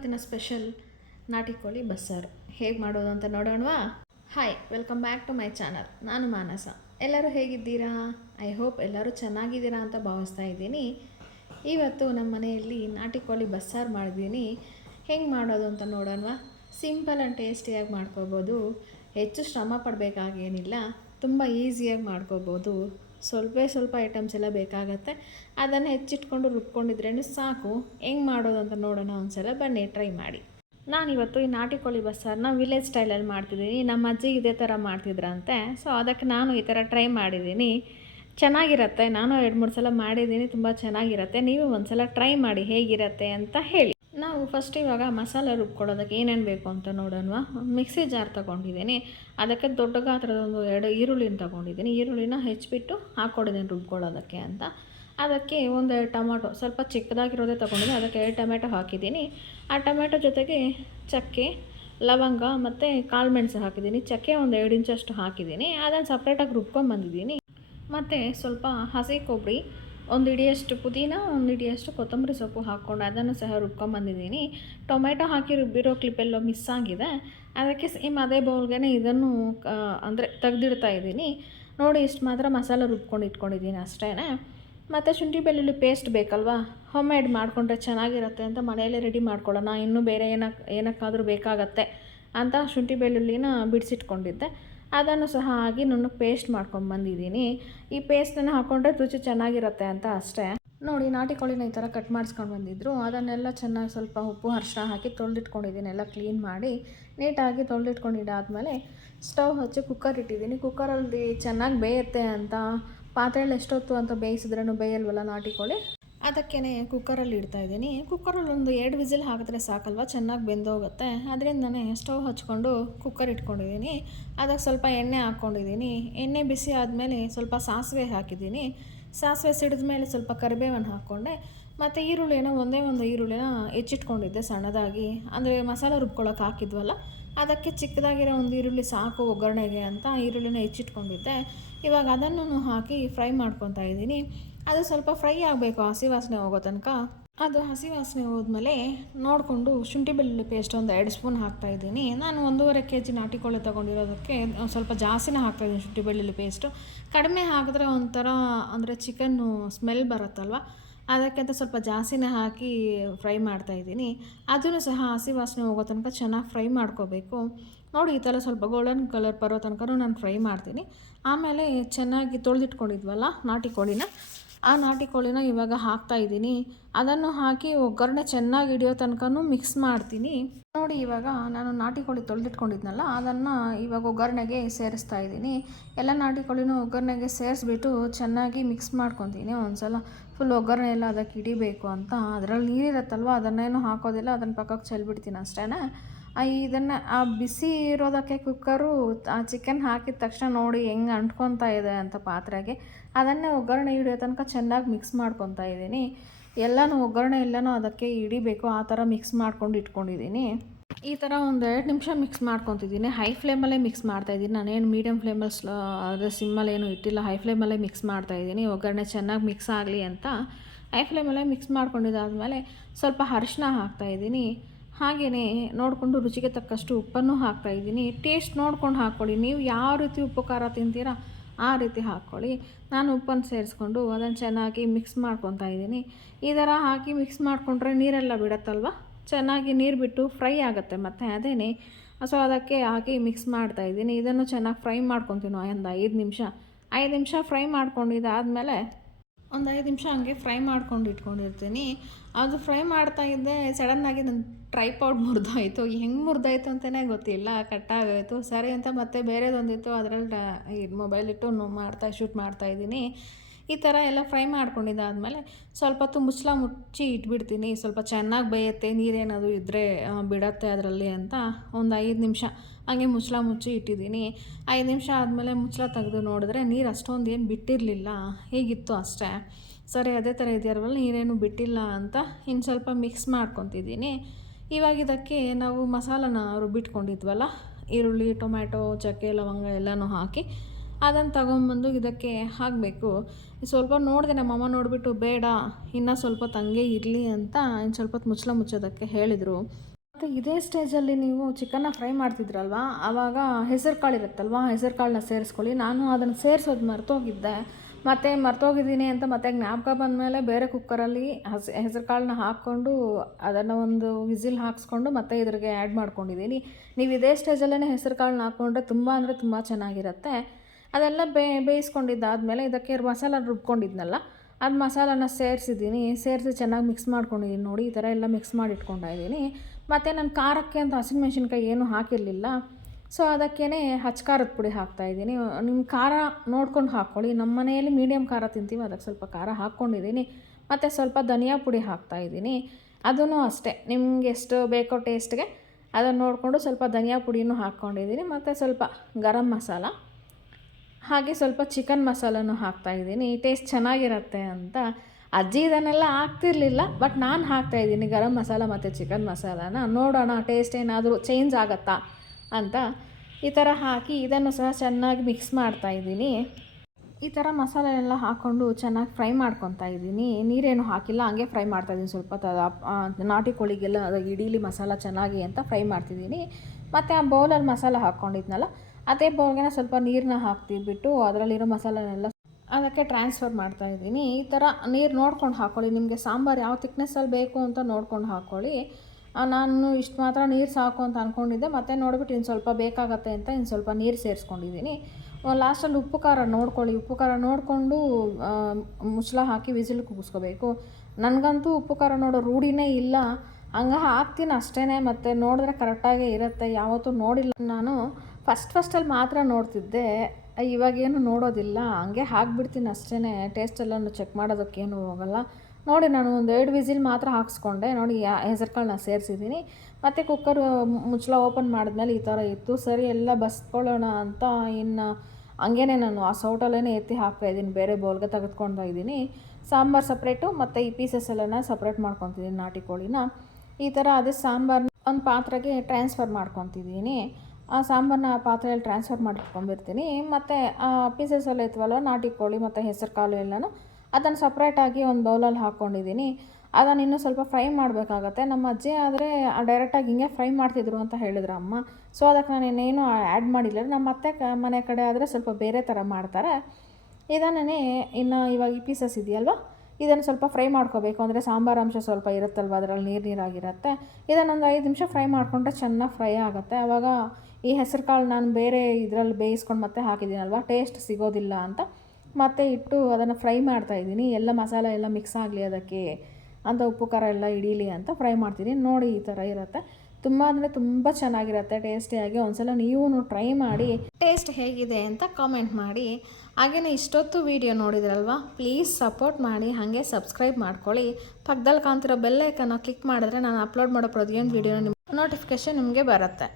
ಇವತ್ತಿನ ಸ್ಪೆಷಲ್ ನಾಟಿ ಕೋಳಿ ಬಸ್ಸಾರು ಹೇಗೆ ಮಾಡೋದು ಅಂತ ನೋಡೋಣವಾ. Hi, welcome back to my channel. ನಾನು ಮಾನಸ. ಎಲ್ಲರೂ ಹೇಗಿದ್ದೀರಾ? ಐ ಹೋಪ್ ಎಲ್ಲರೂ ಚೆನ್ನಾಗಿದ್ದೀರಾ ಅಂತ ಭಾವಿಸ್ತಾ ಇದ್ದೀನಿ. ಇವತ್ತು ನಮ್ಮ ಮನೆಯಲ್ಲಿ ನಾಟಿ ಕೋಳಿ ಬಸ್ಸಾರು ಮಾಡಿದ್ದೀನಿ. ಹೆಂಗೆ ಮಾಡೋದು ಅಂತ ನೋಡೋಣವಾ. ಸಿಂಪಲ್ ಆ್ಯಂಡ್ ಟೇಸ್ಟಿಯಾಗಿ ಮಾಡ್ಕೋಬೋದು. ಹೆಚ್ಚು ಶ್ರಮ ಪಡಬೇಕಾಗೇನಿಲ್ಲ, ತುಂಬ ಈಸಿಯಾಗಿ ಮಾಡ್ಕೋಬೋದು. ಸ್ವಲ್ಪ ಐಟಮ್ಸ್ ಎಲ್ಲ ಬೇಕಾಗತ್ತೆ. ಅದನ್ನು ಹೆಚ್ಚಿಟ್ಕೊಂಡು ರುಬ್ಕೊಂಡಿದ್ರೇ ಸಾಕು. ಹೆಂಗೆ ಮಾಡೋದು ಅಂತ ನೋಡೋಣ ಒಂದ್ಸಲ. ಬನ್ನಿ, ಟ್ರೈ ಮಾಡಿ. ನಾನಿವತ್ತು ಈ ನಾಟಿ ಕೋಳಿ ಬಸ್ಸಾರನ್ನ ವಿಲೇಜ್ ಸ್ಟೈಲಲ್ಲಿ ಮಾಡ್ತಿದ್ದೀನಿ. ನಮ್ಮ ಅಜ್ಜಿ ಇದೇ ಥರ ಮಾಡ್ತಿದ್ರಂತೆ. ಸೊ ಅದಕ್ಕೆ ನಾನು ಈ ಥರ ಟ್ರೈ ಮಾಡಿದ್ದೀನಿ. ಚೆನ್ನಾಗಿರುತ್ತೆ. ನಾನು 2-3 ಸಲ ಮಾಡಿದ್ದೀನಿ, ತುಂಬ ಚೆನ್ನಾಗಿರುತ್ತೆ. ನೀವು ಒಂದ್ಸಲ ಟ್ರೈ ಮಾಡಿ ಹೇಗಿರುತ್ತೆ ಅಂತ ಹೇಳಿ. ನಾವು ಫಸ್ಟ್ ಇವಾಗ ಮಸಾಲೆ ರುಬ್ಕೊಳ್ಳೋದಕ್ಕೆ ಏನೇನು ಬೇಕು ಅಂತ ನೋಡೋಣ. ಮಿಕ್ಸಿ ಜಾರ್ ತೊಗೊಂಡಿದ್ದೀನಿ. ಅದಕ್ಕೆ ದೊಡ್ಡ ಗಾತ್ರದ 2 ಈರುಳ್ಳಿನ ತೊಗೊಂಡಿದ್ದೀನಿ. ಈರುಳ್ಳಿನ ಹೆಚ್ಚಿಬಿಟ್ಟು ಹಾಕ್ಕೊಂಡಿದ್ದೀನಿ ರುಬ್ಕೊಳ್ಳೋದಕ್ಕೆ ಅಂತ. ಅದಕ್ಕೆ 1 ಟೊಮಾಟೊ, ಸ್ವಲ್ಪ ಚಿಕ್ಕದಾಗಿರೋದೇ ತೊಗೊಂಡಿದ್ದೀನಿ. ಅದಕ್ಕೆ 2 ಟೊಮೆಟೊ ಹಾಕಿದ್ದೀನಿ. ಆ ಟೊಮೆಟೊ ಜೊತೆಗೆ ಚಕ್ಕೆ, ಲವಂಗ ಮತ್ತು ಕಾಳು ಮೆಣಸು ಹಾಕಿದ್ದೀನಿ. ಚಕ್ಕೆ 2 ಇಂಚಷ್ಟು ಹಾಕಿದ್ದೀನಿ. ಅದನ್ನು ಸಪ್ರೇಟಾಗಿ ರುಬ್ಕೊಂಬಂದಿದ್ದೀನಿ. ಮತ್ತು ಸ್ವಲ್ಪ ಹಸಿ ಕೊಬ್ಬರಿ, 1 ಹಿಡಿಯಷ್ಟು ಪುದೀನ, 1 ಹಿಡಿಯಷ್ಟು ಕೊತ್ತಂಬರಿ ಸೊಪ್ಪು ಹಾಕ್ಕೊಂಡು ಅದನ್ನು ಸಹ ರುಬ್ಕೊಂಬಂದಿದ್ದೀನಿ. ಟೊಮೆಟೊ ಹಾಕಿ ರುಬ್ಬಿರೋ ಕ್ಲಿಪ್ಪೆಲ್ಲೋ ಮಿಸ್ ಆಗಿದೆ. ಅದಕ್ಕೆ ಸೇಮ್ ಅದೇ ಬೌಲ್ಗೆ ಇದನ್ನು ಅಂದರೆ ತೆಗೆದಿಡ್ತಾ ಇದ್ದೀನಿ. ನೋಡಿ, ಇಷ್ಟು ಮಾತ್ರ ಮಸಾಲೆ ರುಬ್ಕೊಂಡು ಇಟ್ಕೊಂಡಿದ್ದೀನಿ ಅಷ್ಟೇ. ಮತ್ತು ಶುಂಠಿ ಬೆಳ್ಳುಳ್ಳಿ ಪೇಸ್ಟ್ ಬೇಕಲ್ವಾ, ಹೋಮ್ ಮೇಡ್ ಮಾಡಿಕೊಂಡ್ರೆ ಚೆನ್ನಾಗಿರುತ್ತೆ ಅಂತ ಮನೆಯಲ್ಲೇ ರೆಡಿ ಮಾಡ್ಕೊಳ್ಳೋಣ. ಇನ್ನೂ ಬೇರೆ ಏನಕ್ಕಾದರೂ ಬೇಕಾಗತ್ತೆ ಅಂತ ಶುಂಠಿ ಬೆಳ್ಳುಳ್ಳಿನ ಬಿಡಿಸಿಟ್ಕೊಂಡಿದ್ದೆ. ಅದನ್ನು ಸಹ ಹಾಕಿ ನುಣ್ಣಗೆ ಪೇಸ್ಟ್ ಮಾಡ್ಕೊಂಬಂದಿದ್ದೀನಿ. ಈ ಪೇಸ್ಟನ್ನು ಹಾಕ್ಕೊಂಡ್ರೆ ರುಚಿ ಚೆನ್ನಾಗಿರುತ್ತೆ ಅಂತ ಅಷ್ಟೇ. ನೋಡಿ, ನಾಟಿ ಕೋಳಿನ ಈ ಥರ ಕಟ್ ಮಾಡಿಸ್ಕೊಂಡು ಬಂದಿದ್ರು. ಅದನ್ನೆಲ್ಲ ಚೆನ್ನಾಗಿ ಸ್ವಲ್ಪ ಉಪ್ಪು ಅರಿಶಿನ ಹಾಕಿ ತೊಳೆದಿಟ್ಕೊಂಡಿದ್ದೀನಿ. ಎಲ್ಲ ಕ್ಲೀನ್ ಮಾಡಿ ನೀಟಾಗಿ ತೊಳೆದಿಟ್ಕೊಂಡಿದ್ದಾದಮೇಲೆ ಸ್ಟವ್ ಹಚ್ಚಿ ಕುಕ್ಕರ್ ಇಟ್ಟಿದ್ದೀನಿ. ಕುಕ್ಕರಲ್ಲಿ ಚೆನ್ನಾಗಿ ಬೇಯುತ್ತೆ ಅಂತ, ಪಾತ್ರೆಯಲ್ಲಿ ಎಷ್ಟೊತ್ತು ಅಂತ ಬೇಯಿಸಿದ್ರೂ ಬೇಯಲ್ವಲ್ಲ ನಾಟಿ ಕೋಳಿ, ಅದಕ್ಕೇ ಕುಕ್ಕರಲ್ಲಿ ಇಡ್ತಾಯಿದ್ದೀನಿ. ಕುಕ್ಕರಲ್ಲಿ 2 ವಿಸಿಲ್ ಹಾಕಿದ್ರೆ ಸಾಕಲ್ವ, ಚೆನ್ನಾಗಿ ಬೆಂದೋಗುತ್ತೆ. ಅದರಿಂದನೇ ಸ್ಟವ್ ಹಚ್ಕೊಂಡು ಕುಕ್ಕರ್ ಇಟ್ಕೊಂಡಿದ್ದೀನಿ. ಅದಕ್ಕೆ ಸ್ವಲ್ಪ ಎಣ್ಣೆ ಹಾಕ್ಕೊಂಡಿದ್ದೀನಿ. ಎಣ್ಣೆ ಬಿಸಿ ಆದಮೇಲೆ ಸ್ವಲ್ಪ ಸಾಸಿವೆ ಹಾಕಿದ್ದೀನಿ. ಸಾಸಿವೆ ಸಿಡಿದ ಮೇಲೆ ಸ್ವಲ್ಪ ಕರಿಬೇವನ್ನು ಹಾಕ್ಕೊಂಡೆ. ಮತ್ತು ಒಂದೇ ಒಂದು ಈರುಳ್ಳಿನ ಹೆಚ್ಚಿಟ್ಕೊಂಡಿದ್ದೆ ಸಣ್ಣದಾಗಿ, ಅಂದರೆ ಮಸಾಲೆ ರುಬ್ಕೊಳ್ಳೋಕೆ ಹಾಕಿದ್ವಲ್ಲ, ಅದಕ್ಕೆ ಚಿಕ್ಕದಾಗಿರೋ 1 ಈರುಳ್ಳಿ ಸಾಕು ಒಗ್ಗರಣೆಗೆ ಅಂತ ಈರುಳ್ಳಿನ ಹೆಚ್ಚಿಟ್ಕೊಂಡಿದ್ದೆ. ಇವಾಗ ಅದನ್ನು ಹಾಕಿ ಫ್ರೈ ಮಾಡ್ಕೊತಾ ಇದ್ದೀನಿ. ಅದು ಸ್ವಲ್ಪ ಫ್ರೈ ಆಗಬೇಕು, ಹಸಿ ವಾಸನೆ ಹೋಗೋ ತನಕ. ಅದು ಹಸಿ ವಾಸನೆ ಹೋದ್ಮೇಲೆ ನೋಡಿಕೊಂಡು ಶುಂಠಿ ಬೆಳ್ಳುಳ್ಳಿ ಪೇಸ್ಟ್ 2 ಸ್ಪೂನ್ ಹಾಕ್ತಾಯಿದ್ದೀನಿ. ನಾನು 1.5 kg ನಾಟಿ ಕೋಳಿ ತೊಗೊಂಡಿರೋದಕ್ಕೆ ಸ್ವಲ್ಪ ಜಾಸ್ತಿನೇ ಹಾಕ್ತಾಯಿದ್ದೀನಿ ಶುಂಠಿ ಬೆಳ್ಳುಳ್ಳಿ ಪೇಸ್ಟು. ಕಡಿಮೆ ಹಾಕಿದ್ರೆ ಒಂಥರ ಅಂದರೆ ಚಿಕನ್ನು ಸ್ಮೆಲ್ ಬರುತ್ತಲ್ವ, ಅದಕ್ಕಿಂತ ಸ್ವಲ್ಪ ಜಾಸ್ತಿನೇ ಹಾಕಿ ಫ್ರೈ ಮಾಡ್ತಾಯಿದ್ದೀನಿ. ಅದನ್ನು ಸಹ ಹಸಿ ವಾಸನೆ ಹೋಗೋ ತನಕ ಚೆನ್ನಾಗಿ ಫ್ರೈ ಮಾಡ್ಕೋಬೇಕು. ನೋಡಿ, ಈ ಥರ ಸ್ವಲ್ಪ ಗೋಲ್ಡನ್ ಕಲರ್ ಬರೋ ತನಕ ನಾನು ಫ್ರೈ ಮಾಡ್ತೀನಿ. ಆಮೇಲೆ ಚೆನ್ನಾಗಿ ತೊಳೆದಿಟ್ಕೊಂಡಿದ್ವಲ್ಲ ನಾಟಿ ಕೋಳಿನ, ಆ ನಾಟಿ ಕೋಳಿನ ಇವಾಗ ಹಾಕ್ತಾಯಿದ್ದೀನಿ. ಅದನ್ನು ಹಾಕಿ ಒಗ್ಗರಣೆ ಚೆನ್ನಾಗಿ ಹಿಡಿಯೋ ತನಕನೂ ಮಿಕ್ಸ್ ಮಾಡ್ತೀನಿ. ನೋಡಿ, ಇವಾಗ ನಾನು ನಾಟಿ ಕೋಳಿ ತೊಳೆದಿಟ್ಕೊಂಡಿದ್ನಲ್ಲ, ಅದನ್ನು ಇವಾಗ ಒಗ್ಗರಣೆಗೆ ಸೇರಿಸ್ತಾ ಇದ್ದೀನಿ. ಎಲ್ಲ ನಾಟಿ ಕೋಳಿನೂ ಒಗ್ಗರಣೆಗೆ ಸೇರಿಸ್ಬಿಟ್ಟು ಚೆನ್ನಾಗಿ ಮಿಕ್ಸ್ ಮಾಡ್ಕೊತೀನಿ. ಒಂದ್ಸಲ ಫುಲ್ ಒಗ್ಗರಣೆ ಎಲ್ಲ ಅದಕ್ಕೆ ಹಿಡಿಬೇಕು ಅಂತ. ಅದರಲ್ಲಿ ನೀರಿರುತ್ತಲ್ವ, ಅದನ್ನೇನು ಹಾಕೋದಿಲ್ಲ, ಅದನ್ನು ಪಕ್ಕಕ್ಕೆ ಚೆಲ್ಬಿಡ್ತೀನಿ ಅಷ್ಟೇ. ಇದನ್ನು ಬಿಸಿ ಇರೋದಕ್ಕೆ ಕುಕ್ಕರು ಆ ಚಿಕನ್ ಹಾಕಿದ ತಕ್ಷಣ ನೋಡಿ ಹೆಂಗೆ ಅಂಟ್ಕೊತಾ ಇದೆ ಅಂತ ಪಾತ್ರೆಗೆ. ಅದನ್ನೇ ಒಗ್ಗರಣೆ ಹಿಡಿಯೋ ತನಕ ಚೆನ್ನಾಗಿ ಮಿಕ್ಸ್ ಮಾಡ್ಕೊತಾ ಇದ್ದೀನಿ. ಒಗ್ಗರಣೆ ಎಲ್ಲನೂ ಅದಕ್ಕೆ ಹಿಡಿಬೇಕು, ಆ ಥರ ಮಿಕ್ಸ್ ಮಾಡ್ಕೊಂಡು ಇಟ್ಕೊಂಡಿದ್ದೀನಿ. ಈ ಥರ 2 ನಿಮಿಷ ಮಿಕ್ಸ್ ಮಾಡ್ಕೊತಿದ್ದೀನಿ. ಹೈ ಫ್ಲೇಮಲ್ಲೇ ಮಿಕ್ಸ್ ಮಾಡ್ತಾಯಿದ್ದೀನಿ. ನಾನೇನು ಮೀಡಿಯಮ್ ಫ್ಲೇಮಲ್ಲಿ ಅದೇ ಸಿಮ್ಮಲ್ಲೇನು ಇಟ್ಟಿಲ್ಲ, ಹೈ ಫ್ಲೇಮಲ್ಲೇ ಮಿಕ್ಸ್ ಮಾಡ್ತಾಯಿದ್ದೀನಿ. ಒಗ್ಗರಣೆ ಚೆನ್ನಾಗಿ ಮಿಕ್ಸ್ ಆಗಲಿ ಅಂತ ಹೈ ಫ್ಲೇಮಲ್ಲೇ ಮಿಕ್ಸ್ ಮಾಡ್ಕೊಂಡಿದ್ದಾದಮೇಲೆ ಸ್ವಲ್ಪ ಅರಿಶಿನ ಹಾಕ್ತಾಯಿದ್ದೀನಿ. ಹಾಗೆಯೇ ನೋಡಿಕೊಂಡು ರುಚಿಗೆ ತಕ್ಕಷ್ಟು ಉಪ್ಪನ್ನು ಹಾಕ್ತಾಯಿದ್ದೀನಿ. ಟೇಸ್ಟ್ ನೋಡ್ಕೊಂಡು ಹಾಕ್ಕೊಳ್ಳಿ. ನೀವು ಯಾವ ರೀತಿ ಉಪ್ಪು ಖಾರ ತಿಂತೀರಾ ಆ ರೀತಿ ಹಾಕ್ಕೊಳ್ಳಿ. ನಾನು ಉಪ್ಪನ್ನು ಸೇರಿಸ್ಕೊಂಡು ಅದನ್ನು ಚೆನ್ನಾಗಿ ಮಿಕ್ಸ್ ಮಾಡ್ಕೊತಾ ಇದ್ದೀನಿ. ಈ ಥರ ಹಾಕಿ ಮಿಕ್ಸ್ ಮಾಡಿಕೊಂಡ್ರೆ ನೀರೆಲ್ಲ ಬಿಡುತ್ತಲ್ವ, ಚೆನ್ನಾಗಿ ನೀರು ಬಿಟ್ಟು ಫ್ರೈ ಆಗುತ್ತೆ ಮತ್ತು ಅದೇನೇ. ಸೊ ಅದಕ್ಕೆ ಹಾಕಿ ಮಿಕ್ಸ್ ಮಾಡ್ತಾಯಿದ್ದೀನಿ. ಇದನ್ನು ಚೆನ್ನಾಗಿ ಫ್ರೈ ಮಾಡ್ಕೊತೀನಿ. 5 ನಿಮಿಷ ಫ್ರೈ ಮಾಡ್ಕೊಂಡಿದ್ದಾದಮೇಲೆ 5 ನಿಮಿಷ ಹಂಗೆ ಫ್ರೈ ಮಾಡ್ಕೊಂಡು ಇಟ್ಕೊಂಡಿರ್ತೀನಿ. ಅದು ಫ್ರೈ ಮಾಡ್ತಾಯಿದ್ದೆ, ಸಡನ್ನಾಗಿ ನನ್ನ ಟ್ರೈಪಾಡ್ ಮುರಿದೋಯ್ತು. ಹೆಂಗೆ ಮುರಿದೋಯ್ತು ಅಂತಲೇ ಗೊತ್ತಿಲ್ಲ, ಕಟ್ಟಾಗೋಯ್ತು. ಸರಿ ಅಂತ ಮತ್ತೆ ಬೇರೆದೊಂದಿತ್ತು, ಅದರಲ್ಲಿ ಈ ಮೊಬೈಲ್ ಇಟ್ಟು ಶೂಟ್ ಮಾಡ್ತಾಯಿದ್ದೀನಿ. ಈ ಥರ ಎಲ್ಲ ಫ್ರೈ ಮಾಡ್ಕೊಂಡಿದ್ದಾದಮೇಲೆ ಸ್ವಲ್ಪ ಹೊತ್ತು ಮುಚ್ಚಿ ಇಟ್ಬಿಡ್ತೀನಿ. ಸ್ವಲ್ಪ ಚೆನ್ನಾಗಿ ಬೇಯುತ್ತೆ, ನೀರೇನಾದರೂ ಇದ್ದರೆ ಬಿಡತ್ತೆ ಅದರಲ್ಲಿ ಅಂತ 5 ನಿಮಿಷ ಹಂಗೆ ಮುಚ್ಚಿ ಇಟ್ಟಿದ್ದೀನಿ. 5 ನಿಮಿಷ ಆದಮೇಲೆ ಮುಚ್ಚಳ ತೆಗೆದು ನೋಡಿದ್ರೆ ನೀರು ಅಷ್ಟೊಂದು ಏನು ಬಿಟ್ಟಿರಲಿಲ್ಲ, ಹೀಗಿತ್ತು ಅಷ್ಟೇ. ಸರಿ, ಅದೇ ಥರ ಇದೆಯಲ್ವಲ್ಲ, ನೀರೇನು ಬಿಟ್ಟಿಲ್ಲ ಅಂತ ಇನ್ನು ಸ್ವಲ್ಪ ಮಿಕ್ಸ್ ಮಾಡ್ಕೊತಿದ್ದೀನಿ. ಇವಾಗ ಇದಕ್ಕೆ ನಾವು ಮಸಾಲನ ರುಬ್ಬಿಟ್ಕೊಂಡಿದ್ವಲ್ಲ, ಈರುಳ್ಳಿ, ಟೊಮ್ಯಾಟೊ, ಚಕ್ಕೆ, ಲವಂಗ ಎಲ್ಲನೂ ಹಾಕಿ ಅದನ್ನು ತಗೊಂಬಂದು ಇದಕ್ಕೆ ಹಾಕಬೇಕು. ಸ್ವಲ್ಪ ನೋಡಿದೆ, ನಮ್ಮಮ್ಮ ನೋಡಿಬಿಟ್ಟು ಬೇಡ, ಇನ್ನೂ ಸ್ವಲ್ಪ ಹೊತ್ತು ಹಂಗೆ ಇರಲಿ ಅಂತ ಇನ್ನು ಸ್ವಲ್ಪ ಹೊತ್ತು ಮುಚ್ಚೋದಕ್ಕೆ ಹೇಳಿದರು. ಮತ್ತು ಇದೇ ಸ್ಟೇಜಲ್ಲಿ ನೀವು ಚಿಕನ್ನ ಫ್ರೈ ಮಾಡ್ತಿದ್ರಲ್ವ, ಆವಾಗ ಹೆಸರು ಕಾಳು ಇರುತ್ತಲ್ವ, ಹೆಸರು ಕಾಳನ್ನ ಸೇರಿಸ್ಕೊಳ್ಳಿ. ನಾನು ಅದನ್ನು ಸೇರಿಸೋದು ಮರ್ತೋಗಿದ್ದೆ, ಮತ್ತು ಮರ್ತೋಗಿದ್ದೀನಿ ಅಂತ ಮತ್ತೆ ಜ್ಞಾಪಕ ಬಂದಮೇಲೆ ಬೇರೆ ಕುಕ್ಕರಲ್ಲಿ ಹೆಸರು ಕಾಳನ್ನ ಹಾಕ್ಕೊಂಡು ಅದನ್ನು ಒಂದು ವಿಸಿಲ್ ಹಾಕ್ಸ್ಕೊಂಡು ಮತ್ತೆ ಇದ್ರಿಗೆ ಆ್ಯಡ್ ಮಾಡ್ಕೊಂಡಿದ್ದೀನಿ. ನೀವು ಇದೇ ಸ್ಟೇಜಲ್ಲೇ ಹೆಸರು ಕಾಳನ್ನ ಹಾಕ್ಕೊಂಡ್ರೆ ತುಂಬ ಅಂದರೆ ತುಂಬ ಚೆನ್ನಾಗಿರುತ್ತೆ. ಅದೆಲ್ಲ ಬೇಯಿಸ್ಕೊಂಡಿದ್ದಾದಮೇಲೆ ಇದಕ್ಕೆ ಮಸಾಲ ರುಬ್ಕೊಂಡಿದ್ನಲ್ಲ, ಅದು ಮಸಾಲಾನ ಸೇರಿಸಿದ್ದೀನಿ. ಸೇರಿಸಿ ಚೆನ್ನಾಗಿ ಮಿಕ್ಸ್ ಮಾಡ್ಕೊಂಡಿದ್ದೀನಿ. ನೋಡಿ ಈ ಥರ ಎಲ್ಲ ಮಿಕ್ಸ್ ಮಾಡಿ ಇಟ್ಕೊಂಡಿದ್ದೀನಿ. ಮತ್ತು ನಾನು ಖಾರಕ್ಕೆ ಅಂತ ಹಸಿಮೆಣ್ಸಿನ್ಕಾಯಿ ಏನೂ ಹಾಕಿರಲಿಲ್ಲ, ಸೊ ಅದಕ್ಕೇ ಖಾರದ ಪುಡಿ ಹಾಕ್ತಾಯಿದ್ದೀನಿ. ನಿಮ್ಮ ಖಾರ ನೋಡ್ಕೊಂಡು ಹಾಕ್ಕೊಳ್ಳಿ. ನಮ್ಮ ಮನೆಯಲ್ಲಿ ಮೀಡಿಯಮ್ ಖಾರ ತಿಂತೀವಿ, ಅದಕ್ಕೆ ಸ್ವಲ್ಪ ಖಾರ ಹಾಕ್ಕೊಂಡಿದ್ದೀನಿ. ಮತ್ತು ಸ್ವಲ್ಪ ಧನಿಯಾ ಪುಡಿ ಹಾಕ್ತಾಯಿದ್ದೀನಿ. ಅದೂ ಅಷ್ಟೇ ನಿಮ್ಗೆ ಎಷ್ಟು ಬೇಕೋ ಟೇಸ್ಟ್ಗೆ ಅದನ್ನು ನೋಡಿಕೊಂಡು ಸ್ವಲ್ಪ ಧನಿಯಾ ಪುಡಿನೂ ಹಾಕ್ಕೊಂಡಿದ್ದೀನಿ. ಮತ್ತು ಸ್ವಲ್ಪ ಗರಂ ಮಸಾಲ, ಹಾಗೆ ಸ್ವಲ್ಪ ಚಿಕನ್ ಮಸಾಲನೂ ಹಾಕ್ತಾಯಿದ್ದೀನಿ, ಟೇಸ್ಟ್ ಚೆನ್ನಾಗಿರುತ್ತೆ ಅಂತ. ಅಜ್ಜಿ ಇದನ್ನೆಲ್ಲ ಹಾಕ್ತಿರ್ಲಿಲ್ಲ, ಬಟ್ ನಾನು ಹಾಕ್ತಾಯಿದ್ದೀನಿ ಗರಂ ಮಸಾಲ ಮತ್ತು ಚಿಕನ್ ಮಸಾಲಾನ. ನೋಡೋಣ ಟೇಸ್ಟ್ ಏನಾದರೂ ಚೇಂಜ್ ಆಗುತ್ತಾ ಅಂತ ಈ ಥರ ಹಾಕಿ ಇದನ್ನು ಸಹ ಚೆನ್ನಾಗಿ ಮಿಕ್ಸ್ ಮಾಡ್ತಾಯಿದ್ದೀನಿ. ಈ ಥರ ಮಸಾಲೆ ಎಲ್ಲ ಹಾಕ್ಕೊಂಡು ಚೆನ್ನಾಗಿ ಫ್ರೈ ಮಾಡ್ಕೊತಾ ಇದ್ದೀನಿ. ನೀರೇನು ಹಾಕಿಲ್ಲ, ಹಂಗೆ ಫ್ರೈ ಮಾಡ್ತಾಯಿದ್ದೀನಿ. ಸ್ವಲ್ಪ ನಾಟಿ ಕೋಳಿಗೆಲ್ಲ ಅದು ಇಡೀಲಿ ಮಸಾಲ ಚೆನ್ನಾಗಿ ಅಂತ ಫ್ರೈ ಮಾಡ್ತಿದ್ದೀನಿ. ಮತ್ತು ಆ ಬೌಲಲ್ಲಿ ಮಸಾಲ ಹಾಕ್ಕೊಂಡಿದ್ನಲ್ಲ, ಅದೇ ಬೌಲ್ಗೆ ಸ್ವಲ್ಪ ನೀರನ್ನ ಹಾಕ್ತಿಬಿಟ್ಟು ಅದರಲ್ಲಿರೋ ಮಸಾಲನೆಲ್ಲ ಅದಕ್ಕೆ ಟ್ರಾನ್ಸ್ಫರ್ ಮಾಡ್ತಾಯಿದ್ದೀನಿ. ಈ ಥರ ನೀರು ನೋಡ್ಕೊಂಡು ಹಾಕ್ಕೊಳ್ಳಿ. ನಿಮಗೆ ಸಾಂಬಾರು ಯಾವ ತಿಕ್ನೆಸ್ಸಲ್ಲಿ ಬೇಕು ಅಂತ ನೋಡ್ಕೊಂಡು ಹಾಕ್ಕೊಳ್ಳಿ. ನಾನು ಇಷ್ಟು ಮಾತ್ರ ನೀರು ಸಾಕು ಅಂತ ಅಂದ್ಕೊಂಡಿದ್ದೆ, ಮತ್ತು ನೋಡಿಬಿಟ್ಟು ಇನ್ನು ಸ್ವಲ್ಪ ಬೇಕಾಗತ್ತೆ ಅಂತ ಇನ್ನು ಸ್ವಲ್ಪ ನೀರು ಸೇರಿಸ್ಕೊಂಡಿದ್ದೀನಿ. ಲಾಸ್ಟಲ್ಲಿ ಉಪ್ಪು ಖಾರ ನೋಡ್ಕೊಳ್ಳಿ. ಉಪ್ಪು ಖಾರ ನೋಡಿಕೊಂಡು ಮುಚ್ಚಳ ಹಾಕಿ ವಿಸಿಲ್ ಕೂಗಿಸ್ಕೋಬೇಕು. ನನಗಂತೂ ಉಪ್ಪು ಖಾರ ನೋಡೋ ರೂಢಿನೇ ಇಲ್ಲ, ಹಂಗೆ ಹಾಕ್ತೀನಿ ಅಷ್ಟೇ. ಮತ್ತು ನೋಡಿದ್ರೆ ಕರೆಕ್ಟಾಗೇ ಇರುತ್ತೆ. ಯಾವತ್ತೂ ನೋಡಿಲ್ಲ ನಾನು. ಫಸ್ಟಲ್ಲಿ ಮಾತ್ರ ನೋಡ್ತಿದ್ದೆ, ಇವಾಗೇನು ನೋಡೋದಿಲ್ಲ, ಹಂಗೆ ಹಾಕ್ಬಿಡ್ತೀನಿ ಅಷ್ಟೇ. ಟೇಸ್ಟೆಲ್ಲನೂ ಚೆಕ್ ಮಾಡೋದಕ್ಕೇನು ಹೋಗಲ್ಲ. ನೋಡಿ ನಾನು ಒಂದು 2 ವಿಸಿಲ್ ಮಾತ್ರ ಹಾಕ್ಸ್ಕೊಂಡೆ. ನೋಡಿ ಹೆಸರು ಕಾಳನ್ನ ಸೇರಿಸಿದ್ದೀನಿ. ಮತ್ತು ಕುಕ್ಕರ್ ಮುಚ್ಚಳ ಓಪನ್ ಮಾಡಿದ್ಮೇಲೆ ಈ ಥರ ಇತ್ತು. ಸರಿ ಎಲ್ಲ ಬಸ್ಕೊಳ್ಳೋಣ ಅಂತ ಇನ್ನು ಹಂಗೇ ನಾನು ಆ ಸೌಟಲ್ಲೇ ಎತ್ತಿ ಹಾಕ್ತಾಯಿದ್ದೀನಿ. ಬೇರೆ ಬೌಲ್ಗೆ ತೆಗೆದುಕೊಳ್ತಾ ಇದ್ದೀನಿ. ಸಾಂಬಾರು ಸಪ್ರೇಟು ಮತ್ತು ಈ ಪೀಸಸ್ ಎಲ್ಲನ ಸಪ್ರೇಟ್ ಮಾಡ್ಕೊತಿದ್ದೀನಿ ನಾಟಿ ಕೋಳಿನ. ಈ ಥರ ಅದೇ ಸಾಂಬಾರನ್ನ ಒಂದು ಪಾತ್ರೆಗೆ ಟ್ರಾನ್ಸ್ಫರ್ ಮಾಡ್ಕೊತಿದ್ದೀನಿ. ಆ ಸಾಂಬಾರನ್ನ ಪಾತ್ರೆಯಲ್ಲಿ ಟ್ರಾನ್ಸ್ಫರ್ ಮಾಡಿಟ್ಕೊಂಡ್ಬಿಡ್ತೀನಿ. ಮತ್ತು ಆ ಪೀಸಸ್ ಎಲ್ಲ ಇತ್ತವಲ್ಲ ನಾಟಿ ಕೋಳಿ ಮತ್ತು ಹೆಸರು ಕಾಳು ಎಲ್ಲನೂ ಅದನ್ನು ಸಪ್ರೇಟಾಗಿ ಒಂದು ಬೌಲಲ್ಲಿ ಹಾಕ್ಕೊಂಡಿದ್ದೀನಿ. ಅದನ್ನು ಇನ್ನೂ ಸ್ವಲ್ಪ ಫ್ರೈ ಮಾಡಬೇಕಾಗತ್ತೆ. ನಮ್ಮ ಅಜ್ಜಿ ಆದರೆ ಡೈರೆಕ್ಟಾಗಿ ಹಿಂಗೆ ಫ್ರೈ ಮಾಡ್ತಿದ್ರು ಅಂತ ಹೇಳಿದ್ರು ಅಮ್ಮ. ಸೊ ಅದಕ್ಕೆ ನಾನು ಇನ್ನೇನು ಆ್ಯಡ್ ಮಾಡಿಲ್ಲ. ನಮ್ಮ ಅತ್ತೆ ಮನೆ ಕಡೆ ಆದರೆ ಸ್ವಲ್ಪ ಬೇರೆ ಥರ ಮಾಡ್ತಾರೆ. ಇದನ್ನೇ ಇನ್ನು ಇವಾಗ ಈ ಪೀಸಸ್ ಇದೆಯಲ್ವ, ಇದನ್ನು ಸ್ವಲ್ಪ ಫ್ರೈ ಮಾಡ್ಕೋಬೇಕು. ಅಂದರೆ ಸಾಂಬಾರು ಅಂಶ ಸ್ವಲ್ಪ ಇರುತ್ತಲ್ವ, ಅದರಲ್ಲಿ ನೀರಾಗಿರುತ್ತೆ. ಇದನ್ನೊಂದು 5 ನಿಮಿಷ ಫ್ರೈ ಮಾಡಿಕೊಂಡ್ರೆ ಚೆನ್ನಾಗಿ ಫ್ರೈ ಆಗುತ್ತೆ. ಆವಾಗ ಈ ಹೆಸರು ಕಾಳು ನಾನು ಬೇರೆ ಇದರಲ್ಲಿ ಬೇಯಿಸ್ಕೊಂಡು ಮತ್ತೆ ಹಾಕಿದ್ದೀನಲ್ವ, ಟೇಸ್ಟ್ ಸಿಗೋದಿಲ್ಲ ಅಂತ ಮತ್ತೆ ಇಟ್ಟು ಅದನ್ನು ಫ್ರೈ ಮಾಡ್ತಾಯಿದ್ದೀನಿ. ಎಲ್ಲ ಮಸಾಲೆ ಎಲ್ಲ ಮಿಕ್ಸ್ ಆಗಲಿ ಅದಕ್ಕೆ ಅಂತ, ಉಪ್ಪು ಖಾರ ಎಲ್ಲ ಹಿಡೀಲಿ ಅಂತ ಫ್ರೈ ಮಾಡ್ತೀನಿ. ನೋಡಿ ಈ ಥರ ಇರುತ್ತೆ. ತುಂಬ ಅಂದರೆ ತುಂಬ ಚೆನ್ನಾಗಿರುತ್ತೆ ಟೇಸ್ಟಿಯಾಗಿ. ಒಂದ್ಸಲ ನೀವು ಟ್ರೈ ಮಾಡಿ ಟೇಸ್ಟ್ ಹೇಗಿದೆ ಅಂತ ಕಾಮೆಂಟ್ ಮಾಡಿ. ಹಾಗೆಯೇ ಇಷ್ಟೊತ್ತು ವೀಡಿಯೋ ನೋಡಿದ್ರಲ್ವ, ಪ್ಲೀಸ್ ಸಪೋರ್ಟ್ ಮಾಡಿ, ಹಾಗೆ ಸಬ್ಸ್ಕ್ರೈಬ್ ಮಾಡ್ಕೊಳ್ಳಿ. ಪಕ್ಕದಲ್ಲಿ ಕಾಣ್ತಿರೋ ಬೆಲ್ ಐಕನ್ನ ಕ್ಲಿಕ್ ಮಾಡಿದ್ರೆ ನಾನು ಅಪ್ಲೋಡ್ ಮಾಡೋ ಪ್ರತಿಯೊಂದು ವೀಡಿಯೋನ ನೋಟಿಫಿಕೇಷನ್ ನಿಮಗೆ ಬರುತ್ತೆ.